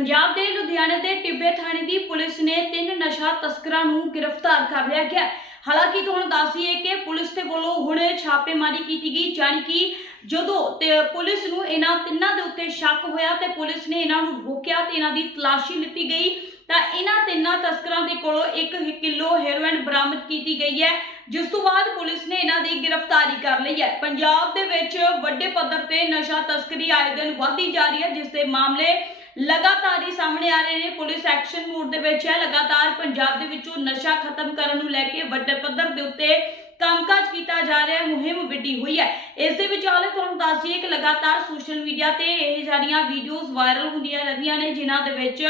ਪੰਜਾਬ ਦੇ ਲੁਧਿਆਣੇ ਦੇ ਟਿੱਬੇ ਥਾਣੇ ਦੀ ਪੁਲਿਸ ਨੇ ਤਿੰਨ ਨਸ਼ਾ ਤਸਕਰਾਂ ਨੂੰ ਗ੍ਰਿਫਤਾਰ ਕਰ ਲਿਆ ਗਿਆ ਹਾਲਾਂਕਿ ਤੁਹਾਨੂੰ ਦੱਸੀਏ ਕਿ ਪੁਲਿਸ ਦੇ ਵੱਲੋਂ ਹੁਣੇ ਛਾਪੇਮਾਰੀ ਕੀਤੀ ਗਈ, ਜਾਣੀ ਕਿ ਜਦੋਂ ਤੇ ਪੁਲਿਸ ਨੂੰ ਇਹਨਾਂ ਤਿੰਨਾਂ ਦੇ ਉੱਤੇ ਸ਼ੱਕ ਹੋਇਆ ਤੇ ਪੁਲਿਸ ਨੇ ਇਹਨਾਂ ਨੂੰ ਰੋਕਿਆ ਤੇ ਇਹਨਾਂ ਦੀ ਤਲਾਸ਼ੀ ਲਿੱਤੀ ਗਈ, ਤਾਂ ਇਹਨਾਂ ਤਿੰਨਾਂ ਤਸਕਰਾਂ ਦੇ ਕੋਲੋਂ 1 ਕਿਲੋ ਹੈਰੋਇਨ ਬਰਾਮਦ ਕੀਤੀ ਗਈ ਹੈ, ਜਿਸ ਤੋਂ ਬਾਅਦ ਪੁਲਿਸ ਨੇ ਇਹਨਾਂ ਦੀ ਗ੍ਰਿਫਤਾਰੀ ਕਰ ਲਈ ਹੈ। ਪੰਜਾਬ ਦੇ ਵਿੱਚ ਵੱਡੇ ਪੱਧਰ ਤੇ ਨਸ਼ਾ ਤਸਕਰੀ ਆਏ ਦਿਨ ਵਧਦੀ ਜਾ ਰਹੀ ਹੈ, ਜਿਸ ਦੇ ਮਾਮਲੇ ਲਗਾਤਾਰ ਹੀ ਸਾਹਮਣੇ ਆ ਰਹੇ ਨੇ। ਪੁਲਿਸ ਐਕਸ਼ਨ ਮੋਡ ਦੇ ਵਿੱਚ ਹੈ। ਲਗਾਤਾਰ ਪੰਜਾਬ ਦੇ ਵਿੱਚੋਂ ਨਸ਼ਾ ਖਤਮ ਕਰਨ ਨੂੰ ਲੈ ਕੇ ਵੱਡੇ ਪੱਧਰ ਦੇ ਉੱਤੇ ਕੰਮਕਾਜ ਕੀਤਾ ਜਾ ਰਿਹਾ ਹੈ। ਮੁਹਿੰਮ ਵਿੱਢੀ ਹੋਈ ਹੈ। ਇਸ ਦੇ ਵਿਚਾਲੇ ਤੁਹਾਨੂੰ ਦੱਸ ਦਈਏ ਕਿ ਲਗਾਤਾਰ ਸੋਸ਼ਲ ਮੀਡੀਆ ਤੇ ਇਹ ਜਿਹੜੀਆਂ ਵੀਡੀਓਜ਼ ਵਾਇਰਲ ਹੁੰਦੀਆਂ ਰਹਿੰਦੀਆਂ ਨੇ, ਜਿਨ੍ਹਾਂ ਦੇ ਵਿੱਚ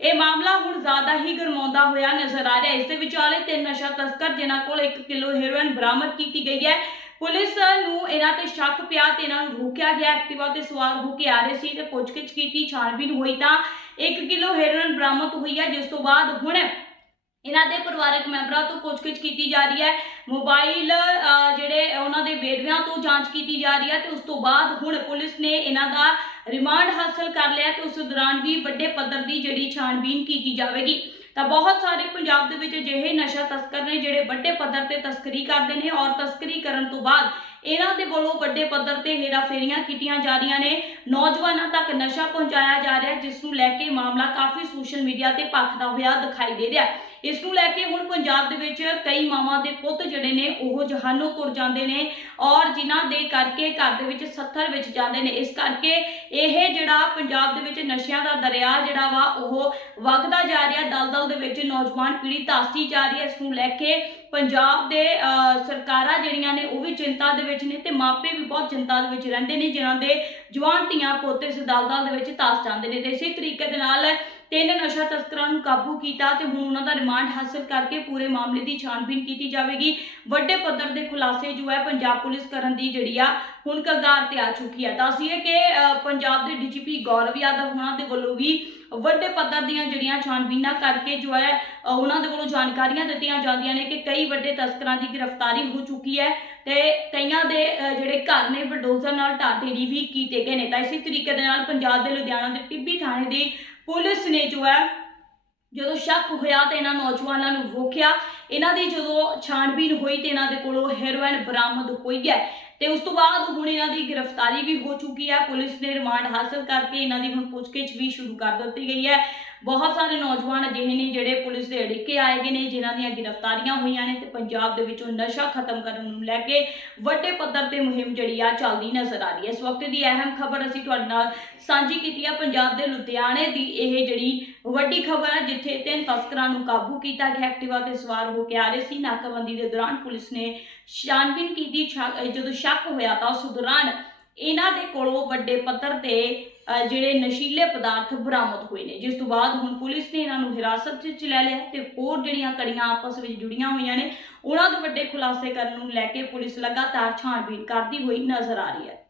ਇਹ ਮਾਮਲਾ ਹੁਣ ਜ਼ਿਆਦਾ ਹੀ ਗਰਮਾਉਂਦਾ ਹੋਇਆ ਨਜ਼ਰ ਆ ਰਿਹਾ ਹੈ। ਇਸ ਦੇ ਵਿਚਾਲੇ ਤਿੰਨ ਨਸ਼ਾ ਤਸਕਰ, ਜਿਨ੍ਹਾਂ ਕੋਲ 1 ਕਿਲੋ ਹੈਰੋਇਨ ਬਰਾਮਦ ਕੀਤੀ ਗਈ ਹੈ। ਪੁਲਿਸ ਨੂੰ ਇਹਨਾਂ ਤੇ ਸ਼ੱਕ ਪਿਆ ਤੇ ਇਹਨਾਂ ਨੂੰ ਰੋਕਿਆ ਗਿਆ। ਐਕਟਿਵਾ ਤੇ ਸਵਾਰ ਹੋ ਕੇ ਆ ਰਹੇ ਸੀ ਤੇ ਪੁੱਛਗਿੱਛ ਕੀਤੀ, ਛਾਣਬੀਨ ਹੋਈ ਤਾਂ 1 ਕਿਲੋ ਹੈਰੋਇਨ ਬਰਾਮਦ ਹੋਈ ਹੈ, ਜਿਸ ਤੋਂ ਬਾਅਦ ਹੁਣ ਇਹਨਾਂ ਦੇ ਪਰਿਵਾਰਕ ਮੈਂਬਰਾਂ ਤੋਂ ਪੁੱਛਗਿੱਛ ਕੀਤੀ ਜਾ ਰਹੀ ਹੈ। ਮੋਬਾਈਲ ਜਿਹੜੇ ਉਹਨਾਂ ਦੇ ਵੇਰਵਿਆਂ ਤੋਂ ਜਾਂਚ ਕੀਤੀ ਜਾ ਰਹੀ ਹੈ ਤੇ ਉਸ ਤੋਂ ਬਾਅਦ ਹੁਣ ਪੁਲਿਸ ਨੇ ਇਹਨਾਂ ਦਾ ਰਿਮਾਂਡ ਹਾਸਲ ਕਰ ਲਿਆ ਤੇ ਉਸ ਦੌਰਾਨ ਵੀ ਵੱਡੇ ਪੱਧਰ ਦੀ ਜਿਹੜੀ ਛਾਣਬੀਨ ਕੀਤੀ ਜਾਵੇਗੀ। ਤਾਂ ਬਹੁਤ ਸਾਰੇ ਪੰਜਾਬ ਦੇ ਵਿੱਚ ਅਜਿਹੇ ਨਸ਼ਾ ਤਸਕਰ ਨੇ ਜਿਹੜੇ ਵੱਡੇ ਪੱਧਰ ਤੇ ਤਸਕਰੀ ਕਰਦੇ ਨੇ ਔਰ ਤਸਕਰੀ ਕਰਨ ਤੋਂ ਬਾਅਦ ਇਹਨਾਂ ਦੇ ਵੱਲੋਂ ਵੱਡੇ ਪੱਧਰ ਤੇ ਹੇਰਾਫੇਰੀਆਂ ਕੀਤੀਆਂ ਜਾ ਰਹੀਆਂ ਨੇ। ਨੌਜਵਾਨਾਂ ਤੱਕ ਨਸ਼ਾ ਪਹੁੰਚਾਇਆ ਜਾ ਰਿਹਾ, ਜਿਸ ਨੂੰ ਲੈ ਕੇ ਮਾਮਲਾ ਕਾਫੀ ਸੋਸ਼ਲ ਮੀਡੀਆ ਤੇ ਭਖਦਾ ਹੋਇਆ ਦਿਖਾਈ ਦੇ ਰਿਹਾ। ਹੈ ਇਸ ਨੂੰ ਲੈ ਕੇ ਹੁਣ ਪੰਜਾਬ ਦੇ ਵਿੱਚ ਕਈ ਮਾਵਾਂ ਦੇ ਪੁੱਤ ਜਿਹੜੇ ਨੇ, ਉਹ ਜਹਾਨੋਂ ਤੁਰ ਜਾਂਦੇ ਨੇ ਔਰ ਜਿਨ੍ਹਾਂ ਦੇ ਕਰਕੇ ਘਰ ਦੇ ਵਿੱਚ ਸੱਥਰ ਵਿੱਚ ਜਾਂਦੇ ਨੇ। ਇਸ ਕਰਕੇ ਇਹ ਜਿਹੜਾ ਪੰਜਾਬ ਦੇ ਵਿੱਚ ਨਸ਼ਿਆਂ ਦਾ ਦਰਿਆ ਜਿਹੜਾ ਵਾ, ਉਹ ਵਗਦਾ ਜਾ ਰਿਹਾ। ਦਲਦਲ ਦੇ ਵਿੱਚ ਨੌਜਵਾਨ ਪੀੜ੍ਹੀ ਧੱਸਦੀ ਜਾ ਰਹੀ ਹੈ। ਇਸ ਨੂੰ ਲੈ ਕੇ ਪੰਜਾਬ ਦੇ ਸਰਕਾਰਾਂ ਜਿਹੜੀਆਂ ਨੇ, ਉਹ ਵੀ ਚਿੰਤਾ ਦੇ ਵਿੱਚ ਨੇ ਤੇ ਮਾਪੇ ਵੀ ਬਹੁਤ ਚਿੰਤਾ ਦੇ ਵਿੱਚ ਰਹਿੰਦੇ ਨੇ, ਜਿਨ੍ਹਾਂ ਦੇ ਜਵਾਨ ਧੀਆਂ ਪੋਤੇ ਇਸ ਦਲਦਲ ਦੇ ਵਿੱਚ ਤਾਸ ਜਾਂਦੇ ਨੇ ਤੇ ਇਸੇ ਤਰੀਕੇ ਦੇ ਨਾਲ ਤਿੰਨ ਨਸ਼ਾ ਤਸਕਰਾਂ ਨੂੰ ਕਾਬੂ ਕੀਤਾ ਤੇ ਹੁਣ ਉਹਨਾਂ ਦਾ ਰਿਮਾਂਡ ਹਾਸਲ ਕਰਕੇ ਪੂਰੇ ਮਾਮਲੇ ਦੀ ਛਾਣਬੀਨ ਕੀਤੀ ਜਾਵੇਗੀ। ਵੱਡੇ ਪੱਧਰ ਦੇ ਖੁਲਾਸੇ ਜੋ ਹੈ ਪੰਜਾਬ ਪੁਲਿਸ ਕਰਨ ਦੀ ਜਿਹੜੀ ਆ ਹੁਣ ਕਗਾਰ ਤੇ ਆ ਚੁੱਕੀ ਹੈ ਦੱਸੀਏ ਕਿ ਪੰਜਾਬ ਦੇ ਡੀਜੀਪੀ ਗੌਰਵ ਯਾਦਵ ਉਹਨਾਂ ਦੇ ਵੱਲੋਂ ਵੀ ਵੱਡੇ ਪੱਧਰ ਦੀਆਂ ਜਿਹੜੀਆਂ ਛਾਣਬੀਨਾਂ ਕਰਕੇ ਜੋ ਹੈ ਉਹਨਾਂ ਦੇ ਵੱਲੋਂ ਜਾਣਕਾਰੀਆਂ ਦਿੱਤੀਆਂ ਜਾਂਦੀਆਂ ਨੇ ਕਿ ਕਈ ਵੱਡੇ ਤਸਕਰਾਂ ਦੀ ਗ੍ਰਿਫਤਾਰੀ ਹੋ ਚੁੱਕੀ ਹੈ ਤੇ ਕਈਆਂ ਦੇ ਜਿਹੜੇ ਘਰ ਨੇ, ਬਲਡੋਜ਼ਰ ਨਾਲ ਢਾਟੇਰੀ ਵੀ ਕੀਤੇ ਗਏ ਨੇ। ਤਾਂ ਇਸੇ ਤਰੀਕੇ ਦੇ ਨਾਲ ਪੰਜਾਬ ਦੇ ਲੁਧਿਆਣਾ ਦੇ ਟਿੱਬੀ ਥਾਣੇ ਦੀ ਪੁਲਿਸ ਨੇ ਜੋ ਹੈ, ਜਦੋਂ ਸ਼ੱਕ ਹੋਇਆ ਤੇ ਇਹਨਾਂ ਨੌਜਵਾਨਾਂ ਨੂੰ ਰੋਕਿਆ, ਇਹਨਾਂ ਦੀ ਜਦੋਂ ਛਾਣਬੀਨ ਹੋਈ ਤੇ ਇਹਨਾਂ ਦੇ ਕੋਲੋਂ ਹੈਰੋਇਨ ਬਰਾਮਦ ਹੋਈ ਹੈ। ਤੇ ਉਸ ਤੋਂ ਬਾਅਦ ਹੁਣ ਇਹਨਾਂ ਦੀ ਗ੍ਰਿਫਤਾਰੀ ਵੀ ਹੋ ਚੁੱਕੀ ਹੈ। ਪੁਲਿਸ ਨੇ ਰਿਮਾਂਡ ਹਾਸਲ ਕਰਕੇ ਇਹਨਾਂ ਦੀ ਹੁਣ ਪੁੱਛਗਿੱਛ ਵੀ ਸ਼ੁਰੂ ਕਰ ਦਿੱਤੀ ਗਈ ਹੈ। ਬਹੁਤ ਸਾਰੇ ਨੌਜਵਾਨ ਅਜਿਹੇ ਨੇ ਜਿਹੜੇ ਪੁਲਿਸ ਦੇ ਅੜਿੱਕੇ ਆਏ ਗਏ ਨੇ, ਜਿਨ੍ਹਾਂ ਦੀਆਂ ਗ੍ਰਿਫਤਾਰੀਆਂ ਹੋਈਆਂ ਨੇ ਤੇ ਪੰਜਾਬ ਦੇ ਵਿੱਚੋਂ ਨਸ਼ਾ ਖਤਮ ਕਰਨ ਨੂੰ ਲੈ ਕੇ ਵੱਡੇ ਪੱਧਰ ਤੇ ਮੁਹਿੰਮ ਜਿਹੜੀ ਆ ਚੱਲਦੀ ਨਜ਼ਰ ਆ ਰਹੀ ਹੈ। ਇਸ ਵਕਤ ਦੀ ਅਹਿਮ ਖਬਰ ਅਸੀਂ ਤੁਹਾਡੇ ਨਾਲ ਸਾਂਝੀ ਕੀਤੀ ਆ ਪੰਜਾਬ ਦੇ ਲੁਧਿਆਣੇ ਦੀ ਇਹ ਜਿਹੜੀ ਵੱਡੀ ਖਬਰ ਹੈ ਜਿੱਥੇ ਤਿੰਨ ਤਸਕਰਾਂ ਨੂੰ ਕਾਬੂ ਕੀਤਾ ਗਿਆ, ਐਕਟਿਵਾ ਤੇ ਸਵਾਰ ਹੋ ਕੇ ਆ ਰਹੇ ਸੀ। ਨਾਕਾਬੰਦੀ ਦੇ ਦੌਰਾਨ ਪੁਲਿਸ ਨੇ ਛਾਨਬੀਨ ਕੀਤੀ। ਜਦੋਂ ਸ਼ੱਕ ਹੋਇਆ ਤਾਂ ਉਸ ਦੌਰਾਨ ਇਹਨਾਂ ਦੇ ਕੋਲੋਂ ਵੱਡੇ ਪੱਧਰ ਤੇ ਅ, ਜਿਹੜੇ ਨਸ਼ੀਲੇ ਪਦਾਰਥ ਬਰਾਮਦ ਹੋਏ ਨੇ। ਜਿਸ ਤੋਂ ਬਾਅਦ ਹੁਣ ਪੁਲਿਸ ਨੇ ਇਹਨਾਂ ਨੂੰ ਹਿਰਾਸਤ ਵਿੱਚ ਲੈ ਲਿਆ ਤੇ ਹੋਰ ਜਿਹੜੀਆਂ ਕੜੀਆਂ ਆਪਸ ਵਿੱਚ ਜੁੜੀਆਂ ਹੋਈਆਂ ਨੇ ਉਹਨਾਂ ਦੇ ਵੱਡੇ ਖੁਲਾਸੇ ਕਰਨ ਨੂੰ ਲੈ ਕੇ ਪੁਲਿਸ ਲਗਾਤਾਰ ਛਾਣਬੀਨ ਕਰਦੀ ਹੋਈ ਨਜ਼ਰ ਆ ਰਹੀ ਹੈ।